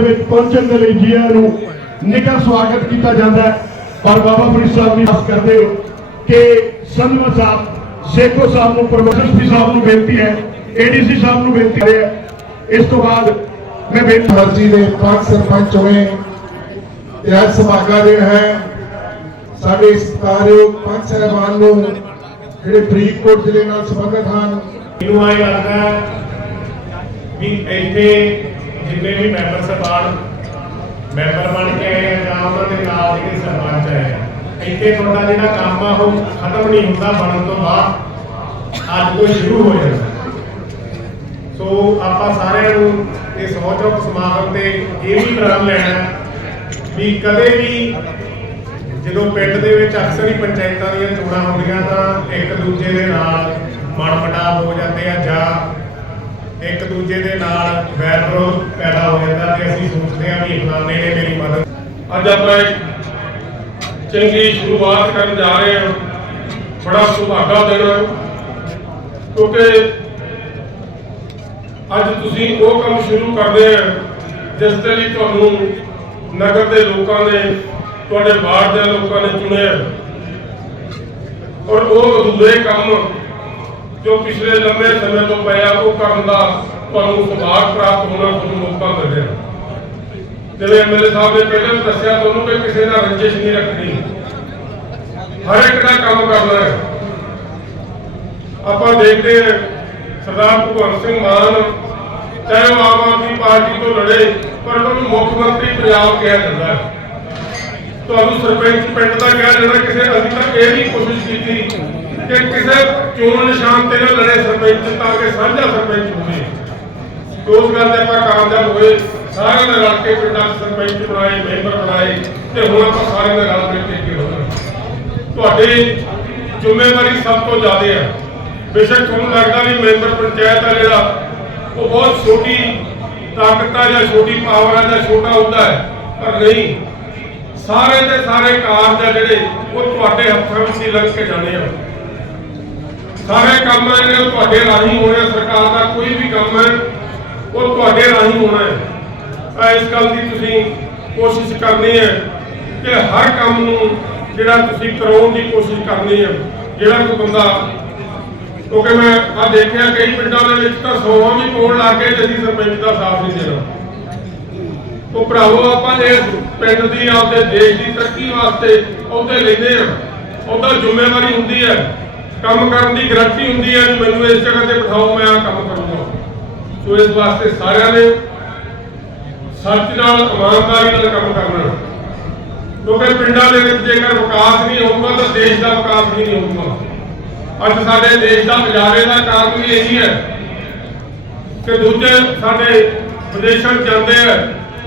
ਦੇ ਵਿੱਚ ਪਹੁੰਚਣ ਦੇ ਲਈ ਜੀ ਆਇਆਂ ਨੂੰ ਨਿੱਘਾ ਸਵਾਗਤ ਕੀਤਾ ਜਾਂਦਾ ਹੈ। ਔਰ ਬਾਬਾ ਫਰੀਦ ਸਾਹਿਬ ਵੀ ਆਸ ਕਰਦੇ ਹੋ ਕਿ ਸੰਧਵਾ ਸਾਹਿਬ ਸੇਖੋ ਸਾਹਿਬ ਨੂੰ ਪ੍ਰਮੋਸ਼ਨ ਸਾਹਿਬ ਨੂੰ ਬੇਨਤੀ ਹੈ ਏਡੀਸੀ ਸਾਹਿਬ ਨੂੰ ਬੇਨਤੀ ਹੈ। ਇਸ ਤੋਂ ਬਾਅਦ ਮੈਂ ਬੇਨਤੀ ਮਰਜ਼ੀ ਦੇ ਪੰਜ ਸਰਪੰਚ ਹੋਏ ਤੇ ਅੱਜ ਸੁਭਾਗਾ ਦਿਨ ਹੈ ਸਾਡੇ ਸਤਿਕਾਰਯੋਗ ਪੰਜ ਸਾਹਿਬਾਨ ਨੂੰ ਜਿਹੜੇ ਫਰੀਦਕੋਟ ਜ਼ਿਲ੍ਹੇ ਨਾਲ ਸੰਬੰਧਿਤ ਹਨ ਮੈਨੂੰ ਆਏ ਲੱਗਦਾ ਵੀ ਇੱਥੇ ਜਿੰਨੇ ਵੀ ਮੈਂਬਰ ਸਾਹਿਬਾਨ ਮੈਂਬਰ ਬਣ ਕੇ ਆਏ ਆ ਜਾਂ ਉਹਨਾਂ ਦੇ ਨਾਲ ਜਿਹੜੇ ਸਰਪੰਚ ਆਏ ਆ, ਇੱਥੇ ਤੁਹਾਡਾ ਜਿਹੜਾ ਕੰਮ ਆ ਉਹ ਖਤਮ ਨਹੀਂ ਹੁੰਦਾ, ਬਣਨ ਤੋਂ ਬਾਅਦ ਅੱਜ ਤੋਂ ਸ਼ੁਰੂ ਹੋ ਜਾਂਦਾ। ਸੋ ਆਪਾਂ ਸਾਰਿਆਂ ਨੂੰ ਇਹ ਸੋਚੋ ਸਮਾਗਮ ਤੇ ਇਹ ਵੀ ਪ੍ਰਣ ਲੈਣਾ ਵੀ ਕਦੇ ਵੀ ਜਦੋਂ ਪਿੰਡ ਦੇ ਵਿੱਚ ਅਕਸਰ ਹੀ ਪੰਚਾਇਤਾਂ ਦੀਆਂ ਚੋਣਾਂ ਹੁੰਦੀਆਂ ਤਾਂ ਇੱਕ ਦੂਜੇ ਦੇ ਨਾਲ ਮਨਮਟਾਵ ਹੋ ਜਾਂਦੇ ਆ ਜਾਂ ਇੱਕ ਦੂਜੇ ਦੇ ਨਾਲ ਵੈਰ ਵਿਰੋਧ ਪੈਦਾ ਹੋ ਜਾਂਦਾ ਤੇ ਅਸੀਂ ਸੋਚਦੇ ਆ ਵੀ ਫਲਾਣੇ ਨੇ ਮੇਰੀ ਮਦਦ ਅੱਜ ਆਪਾਂ ਇੱਕ ਚੰਗੀ ਸ਼ੁਰੂਆਤ ਕਰਨ ਜਾ ਰਹੇ ਹਾਂ। ਬੜਾ ਸੁਭਾਗਾ ਦਿਨ ਕਿਉਂਕਿ ਅੱਜ ਤੁਸੀਂ ਉਹ ਕੰਮ ਸ਼ੁਰੂ ਕਰਦੇ ਆ ਜਿਸ ਦੇ ਲਈ ਤੁਹਾਨੂੰ ਨਗਰ ਦੇ ਲੋਕਾਂ ਨੇ, ਤੁਹਾਡੇ ਵਾਰਡ ਦੇ ਲੋਕਾਂ ਨੇ ਚੁਣਿਆ। ਔਰ ਉਹ ਅਧੂਰੇ ਕੰਮ ਜੋ ਪਿਛਲੇ ਲੰਬੇ ਸਮੇਂ ਤੋਂ ਪਿਆ ਉਹ ਕਰਨ ਦਾ ਤੁਹਾਨੂੰ ਸੁਭਾਗ ਪ੍ਰਾਪਤ ਹੋਣਾ ਤੁਹਾਨੂੰ ਮੌਕਾ ਮਿਲ ਰਿਹਾ ਜਿਵੇਂ ਐਮਐਲਏ ਸਾਹਿਬ ਨੇ ਪਹਿਲਾਂ ਵੀ ਦੱਸਿਆ, ਤੁਹਾਨੂੰ ਕਿ ਕਿਸੇ ਨਾਲ ਰੰਜਿਸ਼ ਨਹੀਂ ਰੱਖਣੀ। ਹਰ ਇੱਕ ਦਾ ਕੰਮ ਕਰਨਾ ਹੈ। ਆਪਾਂ ਦੇਖਦੇ ਹਾਂ, ਸਰਦਾਰ ਭਗਵੰਤ ਸਿੰਘ ਮਾਨ ਚਾਹੇ ਉਹ ਆਮ ਆਦਮੀ ਪਾਰਟੀ ਤੋਂ ਲੜੇ, ਪਰ ਉਹਨੂੰ ਮੁੱਖ ਮੰਤਰੀ ਪੰਜਾਬ ਕਿਹਾ ਜਾਂਦਾ ਹੈ। ਤੁਹਾਨੂੰ ਸਰਪੰਚ ਪਿੰਡ ਦਾ ਕਿਹਾ ਜਾਂਦਾ, ਕਿਸੇ ਅਸੀਂ ਤਾਂ ਇਹ ਵੀ ਕੋਸ਼ਿਸ਼ ਕੀਤੀ ਕਿ ਕਿਸੇ ਚੋਣ ਨਿਸ਼ਾਨ ਤੇ ਨਾ ਲੜੇ ਸਰਪੰਚ, ਤਾਂ ਕਿ ਸਾਂਝਾ ਸਰਪੰਚ ਹੋਵੇ। ਉਸ ਗੱਲ ਤੇ ਆਪਾਂ ਕਾਮਯਾਬ ਹੋਏ, ਸਾਰਿਆਂ ਨੇ ਰਲ ਕੇ ਪਿੰਡਾਂ 'ਚ ਸਰਪੰਚ ਬਣਾਏ, ਮੈਂਬਰ ਬਣਾਏ, ਤੇ ਹੁਣ ਆਪਾਂ ਸਾਰਿਆਂ ਨੇ ਰਲ ਮਿਲ ਕੇ ਅੱਗੇ ਵਧਣਾ। ਤੁਹਾਡੀ ਜ਼ਿੰਮੇਵਾਰੀ ਸਭ ਤੋਂ ਜ਼ਿਆਦਾ ਹੈ ਬੇਸ਼ੱਕ ਤੁਹਾਨੂੰ ਲੱਗਦਾ ਵੀ ਮੈਂਬਰ ਪੰਚਾਇਤ ਆ ਜਿਹੜਾ ਉਹ ਬਹੁਤ ਛੋਟੀ ਤਾਕਤ ਆ ਜਾਂ ਛੋਟੀ ਪਾਵਰ ਆ ਜਾਂ ਛੋਟਾ ਹੁੰਦਾ ਹੈ, ਪਰ ਨਹੀਂ। ਸਾਰੇ ਦੇ ਸਾਰੇ ਕਾਰਜ ਆ ਜਿਹੜੇ, ਉਹ ਤੁਹਾਡੇ ਹੱਥਾਂ ਵਿੱਚ ਹੀ ਲੱਗ ਕੇ ਜਾਣੇ ਆ। ਸਾਰੇ ਕੰਮ ਆ ਜਿਹੜੇ ਤੁਹਾਡੇ ਰਾਹੀਂ ਹੋਣੇ ਸਰਕਾਰ ਦਾ ਕੋਈ ਵੀ ਕੰਮ ਹੈ, ਉਹ ਤੁਹਾਡੇ ਰਾਹੀਂ ਹੋਣਾ ਹੈ। ਤਾਂ ਇਸ ਗੱਲ ਦੀ ਤੁਸੀਂ ਕੋਸ਼ਿਸ਼ ਕਰਨੀ ਹੈ ਕਿ ਹਰ ਕੰਮ ਨੂੰ ਜਿਹੜਾ ਤੁਸੀਂ ਕਰਾਉਣ ਦੀ ਕੋਸ਼ਿਸ਼ ਕਰਨੀ ਹੈ, ਜਿਹੜਾ ਕੋਈ ਬੰਦਾ, ਕਿਉਂਕਿ ਮੈਂ ਆ ਦੇਖਿਆ ਕਈ ਪਿੰਡਾਂ ਦੇ ਵਿੱਚ ਤਾਂ ਸੌਹਾਂ ਵੀ ਪਾਉਣ ਲੱਗ ਗਏ ਤੇ ਅਸੀਂ ਸਰਪੰਚ ਦਾ ਸਾਥ ਨਹੀਂ ਦੇਣਾ। ਉਹ ਭਰਾਵੋ, ਆਪਾਂ ਇਸ ਪਿੰਡ ਦੀ ਆਪਦੇ ਦੇਸ਼ ਦੀ ਤਰੱਕੀ ਵਾਸਤੇ ਉਹਦੇ ਲੈਂਦੇ ਆ ਉਹਦਾ ਜ਼ਿੰਮੇਵਾਰੀ ਹੁੰਦੀ ਹੈ। ਕੰਮ ਕਰਨ ਦੀ ਗਰੰਟੀ ਹੁੰਦੀ ਹੈ ਵੀ ਮੈਨੂੰ ਇਸ ਜਗ੍ਹਾ ਤੇ ਬਿਠਾਓ, ਮੈਂ ਆ ਕੰਮ ਕਰੂੰਗਾ। ਸੋ ਇਸ ਵਾਸਤੇ ਸਾਰਿਆਂ ਨੇ ਸੱਚ ਨਾਲ ਇਮਾਨਦਾਰੀ ਨਾਲ ਕੰਮ ਕਰਨਾ। ਕਿਉਂਕਿ ਪਿੰਡਾਂ ਦੇ ਵਿੱਚ ਜੇਕਰ ਵਿਕਾਸ ਨਹੀਂ ਹੋਊਗਾ ਤਾਂ ਦੇਸ਼ ਦਾ ਵਿਕਾਸ ਵੀ ਨਹੀਂ ਹੋਊਗਾ। ਅੱਜ ਸਾਡੇ ਦੇਸ਼ ਦਾ ਨਜ਼ਾਰੇ ਦਾ ਕਾਰਨ ਵੀ ਇਹੀ ਹੈ ਕਿ ਦੂਜੇ ਸਾਡੇ ਵਿਦੇਸ਼ਾਂ 'ਚ ਜਾਂਦੇ ਆ,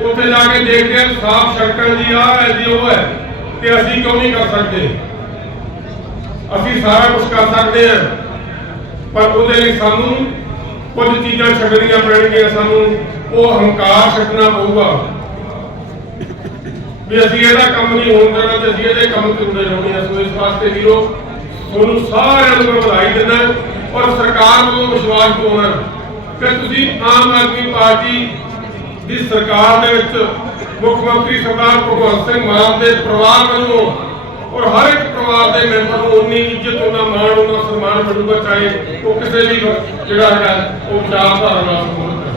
ਉੱਥੇ ਜਾ ਕੇ ਦੇਖਦੇ ਆ, ਸਾਫ਼ ਸੜਕਾਂ ਜੀ ਆ ਹੈ ਜੀ ਉਹ ਹੈ ਤੇ ਅਸੀਂ ਕਿਉਂ ਨਹੀਂ ਕਰ ਸਕਦੇ? ਅਸੀਂ ਸਾਰਾ ਕੁਝ ਕਰ ਸਕਦੇ ਹਾਂ, ਪਰ ਉਹਦੇ ਲਈ ਸਾਨੂੰ ਕੁਝ ਚੀਜ਼ਾਂ ਛੱਡਣੀਆਂ ਪੈਣਗੀਆਂ, ਸਾਨੂੰ ਉਹ ਹੰਕਾਰ ਛੱਡਣਾ ਪਊਗਾ। ਵੀ ਅਸੀਂ ਇਹਦਾ ਕੰਮ ਨਹੀਂ ਹੋਣ ਦੇਣਾ ਤੇ ਅਸੀਂ ਇਹਦੇ ਕੰਮ ਤੁੰਦੇ ਰਹੋਗੇ ਸੋ ਇਸ ਵਾਸਤੇ ਵੀਰੋ, ਤੁਹਾਨੂੰ ਸਾਰਿਆਂ ਨੂੰ ਵਧਾਈ ਦਿੰਦਾ ਔਰ ਸਰਕਾਰ ਨੂੰ ਵਿਸ਼ਵਾਸ ਪਾਉਣਾ ਕਿ ਤੁਸੀਂ ਆਮ ਆਦਮੀ ਪਾਰਟੀ ਦੀ ਸਰਕਾਰ ਦੇ ਵਿੱਚ ਮੁੱਖ ਮੰਤਰੀ ਸਰਦਾਰ ਭਗਵੰਤ ਸਿੰਘ ਮਾਨ ਦੇ ਪਰਿਵਾਰ ਵੱਲੋਂ ਔਰ ਹਰ ਇੱਕ ਪਰਿਵਾਰ ਦੇ ਮੈਂਬਰ ਨੂੰ ਉਨੀ ਇੱਜ਼ਤ ਉਹਨਾਂ ਮਾਣ ਉਹਨਾਂ ਸਨਮਾਨ ਮਿਲੂਗਾ, ਚਾਹੇ ਉਹ ਕਿਸੇ ਵੀ ਜਿਹੜਾ ਹੈ ਉਹ ਵਿਚਾਰਧਾਰਾ ਨਾਲ ਸੰਬੰਧਿਤ ਹੈ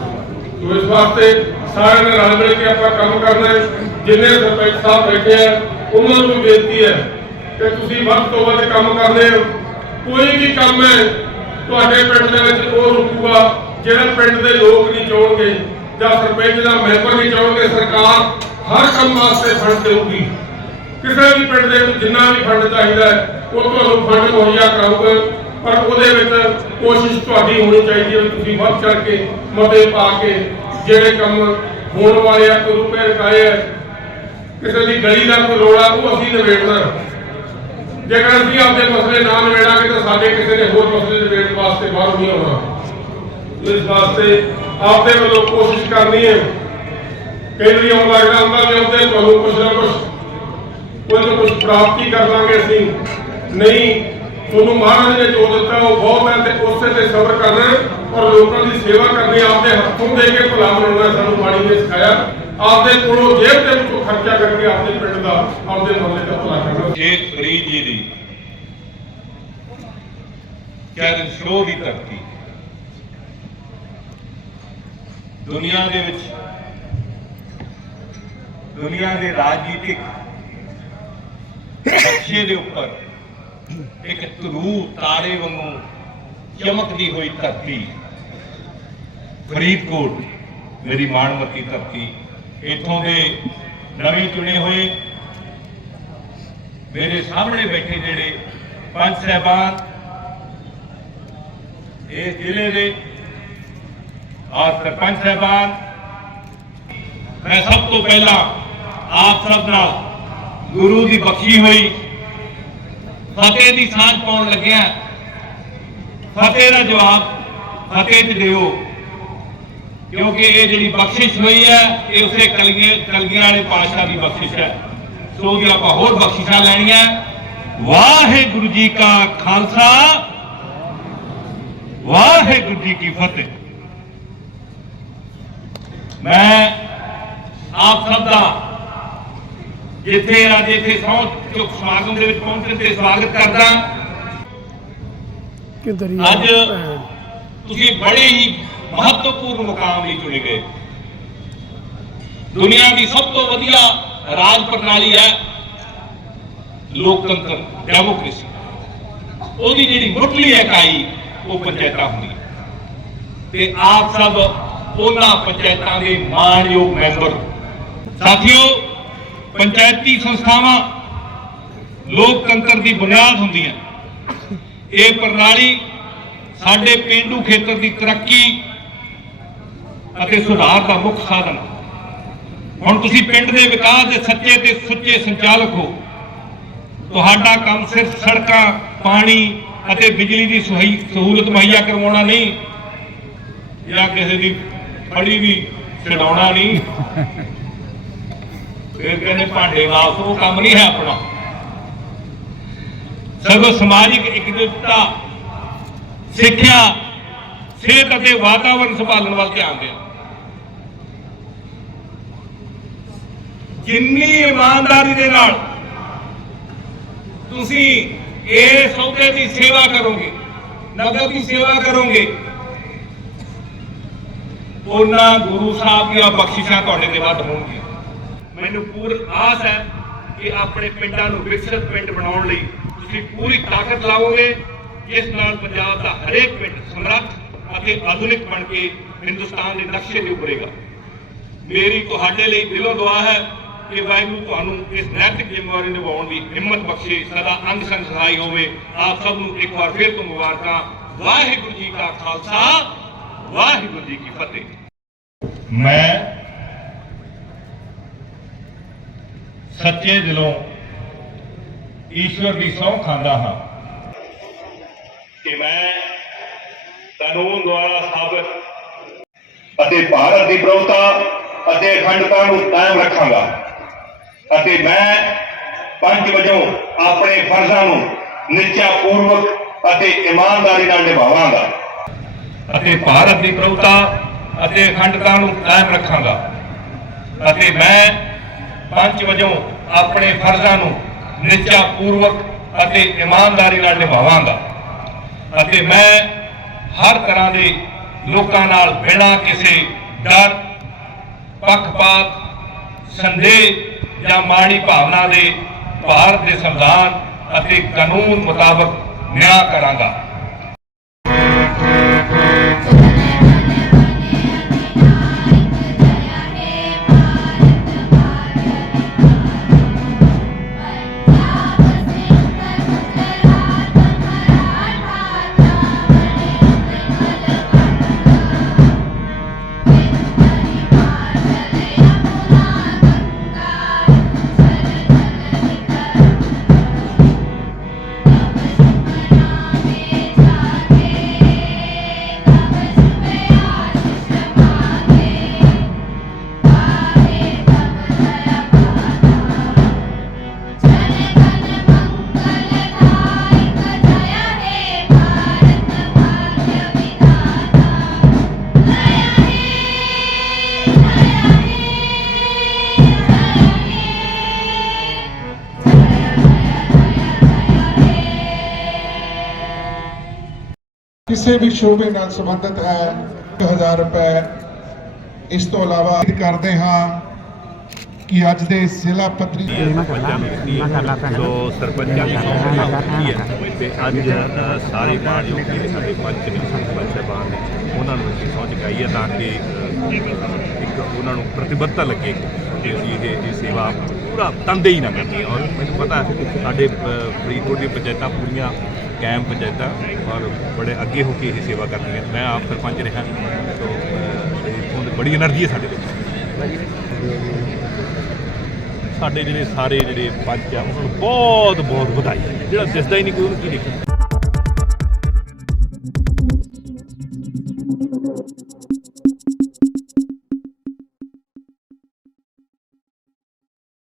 ਸੋ ਇਸ ਵਾਸਤੇ ਸਾਰਿਆਂ ਨੇ ਰਲ ਮਿਲ ਕੇ ਆਪਾਂ ਕੰਮ ਕਰਨਾ ਹੈ। ਜਿੰਨੇ ਸਰਪੰਚ ਸਾਹਿਬ ਬੈਠੇ ਆ, ਉਹਨਾਂ ਨੂੰ ਵੀ ਬੇਨਤੀ ਹੈ ਕਿ ਤੁਸੀਂ ਵੱਧ ਤੋਂ ਵੱਧ ਕੰਮ ਕਰਦੇ ਹੋ। ਕੋਈ ਵੀ ਕੰਮ ਹੈ, ਤੁਹਾਡੇ ਪਿੰਡ ਦੇ ਵਿੱਚ ਉਹ ਰੁਕੂਗਾ, ਜਿਹੜਾ ਪਿੰਡ ਦੇ ਲੋਕ ਨਹੀਂ ਚਾਹਣਗੇ ਜਾਂ ਸਰਪੰਚ ਦਾ ਮੈਂਬਰ ਨਹੀਂ ਚਾਹਣਗੇ, ਸਰਕਾਰ ਹਰ ਕੰਮ ਵਾਸਤੇ ਫੰਡ ਦੇਊਗੀ। ਕਿਸੇ ਵੀ ਪਿੰਡ ਦੇ ਵਿੱਚ ਜਿੰਨਾ ਵੀ ਫੰਡ ਚਾਹੀਦਾ ਉਹ ਤੁਹਾਨੂੰ ਫੰਡ ਮੁਹੱਈਆ ਕਰਾਊਗਾ। ਪਰ ਉਹਦੇ ਵਿੱਚ ਕੋਸ਼ਿਸ਼ ਤੁਹਾਡੀ ਹੋਣੀ ਚਾਹੀਦੀ ਹੈ ਵੀ ਤੁਸੀਂ ਵੱਧ ਚੜ ਕੇ ਮਤੇ ਪਾ ਕੇ ਜਿਹੜੇ ਕੰਮ ਹੋਣ ਵਾਲੇ ਆ, ਕੋਈ ਰੁਪਏ ਰਕਾਏ ਆ ਕਿਸੇ ਦੀ ਗਲੀ ਦਾ ਕੋਈ ਰੋਲਾ, ਉਹ ਅਸੀਂ ਨਿਬੇੜਨਾ। ਜੇਕਰ ਅਸੀਂ ਆਪਣੇ ਮਸਲੇ ਨਾ ਨਿਬੇੜਾਂਗੇ ਤਾਂ ਸਾਡੇ ਕਿਸੇ ਨੇ ਹੋਰ ਮਸਲੇ ਨਿਬੇੜਨ ਵਾਸਤੇ ਬਾਹਰ ਨਹੀਂ ਆਉਣਾ। ਇਸ ਵਾਸਤੇ ਆਪਦੇ ਵੱਲੋਂ ਕੋਸ਼ਿਸ਼ ਕਰਨੀ ਹੈ। ਕਈ ਵਾਰੀ ਆਉਣ ਲੱਗਦਾ ਹੁੰਦਾ ਵੀ ਉਹਦੇ ਤੁਹਾਨੂੰ ਕੁਛ ਨਾ ਕੁਛ ਕੋਈ ਨਾ ਕੁਛ ਪ੍ਰਾਪਤੀ ਕਰ ਲਾਂਗੇ ਅਸੀਂ। ਨਹੀਂ, ਤੁਹਾਨੂੰ ਮਹਾਰਾਜ ਨੇ ਜੋ ਦਿੱਤਾ, ਉਹ ਬਹੁਤ ਹੈ ਤੇ ਉਸੇ ਤੇ ਸਬਰ ਕਰਨਾ ਔਰ ਲੋਕਾਂ ਦੀ ਸੇਵਾ ਕਰਨੀ, ਆਪਦੇ ਹੱਥੋਂ ਦੇ ਕੇ ਭਲਾ ਬਣਾਉਣਾ ਸਾਨੂੰ ਬਾਣੀ ਨੇ ਸਿਖਾਇਆ। ਆਪਦੇ ਕੋਲੋਂ ਜੇਬ ਦੇ ਵਿੱਚੋਂ ਖਰਚਾ ਕਰਕੇ ਆਪਦੇ ਪਿੰਡ ਦਾ, ਆਪਦੇ ਮੁਹੱਲੇ ਦਾ ਭਲਾ ਕਰਨਾ। ਸ਼ੇਖ ਫਰੀਦ ਜੀ ਦੀ ਕੈਰਨ ਸ਼ੋ ਦੀ ਧਰਤੀ। ਦੁਨੀਆ ਦੇ ਵਿੱਚ, ਦੁਨੀਆ ਦੇ ਰਾਜਨੀਤਿਕ ਨਕਸ਼ੇ ਦੇ ਉੱਪਰ ਇੱਕ ਧਰੂ ਤਾਰੇ ਵਾਂਗੂ ਚਮਕਦੀ ਹੋਈ ਧਰਤੀ। ਫਰੀਦਕੋਟ, ਮੇਰੀ ਮਾਣਮੱਤੀ ਧਰਤੀ। ਇੱਥੋਂ ਦੇ ਨਵੇਂ ਚੁਣੇ ਹੋਏ ਮੇਰੇ ਸਾਹਮਣੇ ਬੈਠੇ ਜਿਹੜੇ ਪੰਜ ਸਹਿਬਾਨ ਇਸ ਜ਼ਿਲ੍ਹੇ ਦੇ ਔਰ ਸਰਪੰਚ ਸਹਿਬਾਨ, ਮੈਂ ਸਭ ਤੋਂ ਪਹਿਲਾਂ ਆਪ ਸਭ ਨਾਲ ਗੁਰੂ ਦੀ ਬਖਸ਼ੀ ਹੋਈ। ਫਤਿਹ ਦੀ ਸਾਂਝ ਪਾਉਣ ਲੱਗਿਆ ਫਤਿਹ ਦਾ ਜਵਾਬ ਫਤਿਹ ਚ ਦਿਓ। ਕਿਉਂਕਿ ਇਹ ਜਿਹੜੀ ਬਖਸ਼ਿਸ਼ ਹੋਈ ਹੈ, ਇਹ ਉਸੇ ਕਲਗੀਆਂ ਕਲਗੀਆਂ ਵਾਲੇ ਪਾਤਸ਼ਾਹ ਦੀ ਬਖਸ਼ਿਸ਼ ਹੈ। ਸੋ ਉਹਦੀ ਆਪਾਂ ਹੋਰ ਬਖਸ਼ਿਸ਼ਾਂ ਲੈਣੀਆਂ, ਵਾਹਿਗੁਰੂ ਜੀ ਕਾ ਖਾਲਸਾ, ਵਾਹਿਗੁਰੂ ਜੀ ਕੀ ਫਤਿਹ। ਮੈਂ ਆਪ ਸਭ ਦਾ ਜਿੱਥੇ ਅੱਜ ਇੱਥੇ ਸਹੁੰ ਚੁੱਕ ਸਮਾਗਮ ਦੇ ਵਿੱਚ ਪਹੁੰਚਣ ਤੇ ਸਵਾਗਤ ਕਰਦਾ ਅੱਜ ਤੁਸੀਂ ਬੜੇ ਹੀ ਮਹੱਤਵਪੂਰਨ ਮੁਕਾਮ ਲਈ ਚੁਣੇ ਗਏ। ਦੁਨੀਆ ਦੀ ਸਭ ਤੋਂ ਵਧੀਆ ਰਾਜ ਪ੍ਰਣਾਲੀ ਹੈ ਲੋਕਤੰਤਰ ਡੈਮੋਕ੍ਰੇਸੀ। ਉਹਦੀ ਜਿਹੜੀ ਮੁੱਢਲੀ ਇਕਾਈ ਉਹ ਪੰਚਾਇਤਾਂ ਹੁੰਦੀਆਂ ਤੇ ਆਪ ਸਭ ਉਹਨਾਂ ਪੰਚਾਇਤਾਂ ਦੇ ਮਾਣਯੋਗ ਮੈਂਬਰ ਸਾਥੀਓ ਪੰਚਾਇਤੀ ਸੰਸਥਾਵਾਂ ਲੋਕਤੰਤਰ ਦੀ ਬੁਨਿਆਦ ਹੁੰਦੀਆਂ। ਇਹ ਪ੍ਰਣਾਲੀ ਸਾਡੇ ਪਿੰਡੂ ਖੇਤਰ ਦੀ ਤਰੱਕੀ ਅਤੇ ਸੁਧਾਰ ਦਾ ਮੁੱਖ ਸਾਧਨ ਹੁਣ ਤੁਸੀਂ ਪਿੰਡ ਦੇ ਵਿਕਾਸ ਦੇ ਸੱਚੇ ਤੇ ਸੁੱਚੇ ਸੰਚਾਲਕ ਹੋ। ਤੁਹਾਡਾ ਕੰਮ ਸਿਰਫ ਸੜਕਾਂ, ਪਾਣੀ ਅਤੇ ਬਿਜਲੀ ਦੀ ਸਹੂਲਤ ਮੁਹੱਈਆ ਕਰਵਾਉਣਾ ਨਹੀਂ, ਜਾਂ ਕਿਸੇ ਦੀ ਫੜੀ ਵੀ ਛਡਾਉਣਾ ਨਹੀਂ। ਫਿਰ ਕਹਿੰਦੇ ਭਾਂਡੇ ਵਾਪਸ, ਉਹ ਕੰਮ ਨਹੀਂ ਹੈ ਆਪਣਾ। ਸਗੋਂ ਸਮਾਜਿਕ ਇਕਜੁੱਟਤਾ, ਸਿੱਖਿਆ, ਸਿਹਤ ਅਤੇ ਵਾਤਾਵਰਣ ਸੰਭਾਲਣ ਵੱਲ ਧਿਆਨ ਦੇਣਾ। ਜਿੰਨੀ ਇਮਾਨਦਾਰੀ ਦੇ ਨਾਲ ਤੁਸੀਂ ਇਹ ਸੌਦੇ ਦੀ ਸੇਵਾ ਕਰੋਗੇ ਨਗਰ ਦੀ ਸੇਵਾ ਕਰੋਗੇ, ਉਹਨਾਂ ਗੁਰੂ ਸਾਹਿਬ ਦੀਆਂ ਬਖਸ਼ਿਸ਼ਾਂ ਤੁਹਾਡੇ ਤੇ ਵੱਧ ਹੋਣਗੀਆਂ। ਮੈਨੂੰ ਪੂਰਨ ਆਸ ਹੈ ਕਿ ਆਪਣੇ ਪਿੰਡਾਂ ਨੂੰ ਵਿਕਸਿਤ ਪਿੰਡ ਬਣਾਉਣ ਲਈ ਤੁਸੀਂ ਪੂਰੀ ਤਾਕਤ ਲਾਓਗੇ, ਜਿਸ ਨਾਲ ਪੰਜਾਬ ਦਾ ਹਰੇਕ ਪਿੰਡ ਸਮਰੱਥ ਅਤੇ ਆਧੁਨਿਕ ਬਣ ਕੇ ਹਿੰਦੁਸਤਾਨ ਦੇ ਨਕਸ਼ੇ ਤੇ ਉਭਰੇਗਾ। ਮੇਰੀ ਤੁਹਾਡੇ ਲਈ ਦਿਲੋਂ ਦੁਆ ਹੈ ਕਿ ਵਾਹਿਗੁਰੂ ਤੁਹਾਨੂੰ ਇਸ ਨੈਤਿਕ ਜ਼ਿੰਮੇਵਾਰੀ ਨਿਭਾਉਣ ਦੀ ਹਿੰਮਤ ਬਖਸ਼ੇ, ਸਦਾ ਅੰਗ ਸੰਗ ਸਹਾਈ ਹੋਵੇ। ਆਪ ਸਭ ਨੂੰ ਇੱਕ ਵਾਰ ਫਿਰ ਤੋਂ ਮੁਬਾਰਕਾਂ। ਵਾਹਿਗੁਰੂ ਜੀ ਕਾ ਖਾਲਸਾ, ਵਾਹਿਗੁਰੂ ਜੀ ਕੀ ਫਤਿਹ। ਮੈਂ ਸੱਚੇ ਦਿਲੋਂ ਈਸ਼ਵਰ ਦੀ ਸਹੁੰ ਖਾਂਦਾ ਹਾਂ। ਕਿ ਮੈਂ ਕਾਨੂੰਨ ਦੁਆਰਾ ਸਾਬਤ ਅਤੇ ਭਾਰਤ ਦੀ ਪ੍ਰਭੁਤਾ ਅਤੇ ਅਖੰਡਤਾ ਨੂੰ ਕਾਇਮ ਰੱਖਾਂਗਾ ਅਤੇ ਮੈਂ ਪੰਜ ਵਜੋਂ ਆਪਣੇ ਫਰਜ਼ਾਂ ਨੂੰ ਨਿਸ਼ਚਾ ਪੂਰਵਕ ਅਤੇ ਇਮਾਨਦਾਰੀ ਨਾਲ ਨਿਭਾਵਾਂਗਾ ਅਤੇ ਭਾਰਤ ਦੀ ਪ੍ਰਭੁਤਾ ਅਤੇ ਅਖੰਡਤਾ ਨੂੰ ਕਾਇਮ ਰੱਖਾਂਗਾ ਅਤੇ ਮੈਂ ਪੰਜ ਵਜੋਂ ਆਪਣੇ ਫਰਜ਼ਾਂ ਨੂੰ ਨਿਸ਼ਚਾ ਪੂਰਵਕ ਅਤੇ ਇਮਾਨਦਾਰੀ ਨਾਲ ਨਿਭਾਵਾਂਗਾ। ਅਤੇ ਮੈਂ ਹਰ ਤਰ੍ਹਾਂ ਦੇ ਲੋਕਾਂ ਨਾਲ ਬਿਨਾਂ ਕਿਸੇ ਡਰ, ਪੱਖਪਾਤ, ਸੰਦੇਹ ਜਾਂ ਮਾੜੀ ਭਾਵਨਾ ਦੇ ਭਾਰਤ ਦੇ ਸੰਵਿਧਾਨ ਅਤੇ ਕਾਨੂੰਨ ਮੁਤਾਬਕ ਨਿਆਂ ਕਰਾਂਗਾ। ਕਿਸੇ ਵੀ ਸ਼ੋਬੇ ਨਾਲ ਸੰਬੰਧਿਤ ਹੈ 1000 ਰੁਪਏ। ਇਸ ਤੋਂ ਇਲਾਵਾ ਕਰਦੇ ਹਾਂ ਕਿ ਅੱਜ ਦੇ ਜ਼ਿਲ੍ਹਾ ਪੱਧਰੀ ਸੋ ਸਰਪੰਚਾਂ ਦੀ ਸਹੁੰ ਹੁੰਦੀ ਹੈ ਤੇ ਅੱਜ ਅ, ਸਾਰੇ ਮਾਣਯੋਗ ਜਿਹੜੇ ਸਾਡੇ ਪੰਚ ਨੇ ਸਰਪੰਚ ਸਾਹਿਬਾਨ ਨੇ ਉਹਨਾਂ ਨੂੰ ਅਸੀਂ ਸਹੁੰ ਚੁਕਾਈ ਹੈ ਤਾਂ ਕਿ ਇੱਕ ਉਹਨਾਂ ਨੂੰ ਪ੍ਰਤੀਬੱਧਤਾ ਲੱਗੇ ਕਿ ਅਸੀਂ ਇਹ ਇਹ ਸੇਵਾ ਪੂਰਾ ਤਨਦੇਹੀ ਨਾ ਕਰਨੀ ਔਰ ਮੈਨੂੰ ਪਤਾ ਹੈ ਸਾਡੇ ਫਰੀਦਕੋਟ ਦੀ ਪੰਚਾਇਤਾਂ ਪੂਰੀਆਂ ਕੈਂਪ ਪੰਚਾਇਤਾਂ ਔਰ ਬੜੇ ਅੱਗੇ ਹੋ ਕੇ ਇਹ ਸੇਵਾ ਕਰ ਰਹੀਆਂ ਮੈਂ ਆਪ ਸਰਪੰਚ ਰਿਹਾ, ਤੋਂ ਬੜੀ એનર્ਜੀ ਹੈ ਸਾਡੇ ਵਿੱਚ। ਸਾਡੇ ਜਿਹੜੇ ਸਾਰੇ ਜਿਹੜੇ ਪੰਚ ਆ, ਉਹਨਾਂ ਨੂੰ ਬਹੁਤ ਬਹੁਤ ਵਧਾਈ ਜਿਹੜਾ ਦਿਸਦਾ ਹੀ ਨਹੀਂ, ਕੋਈ ਉਹਨੂੰ ਕੀ ਦੇਖੀ?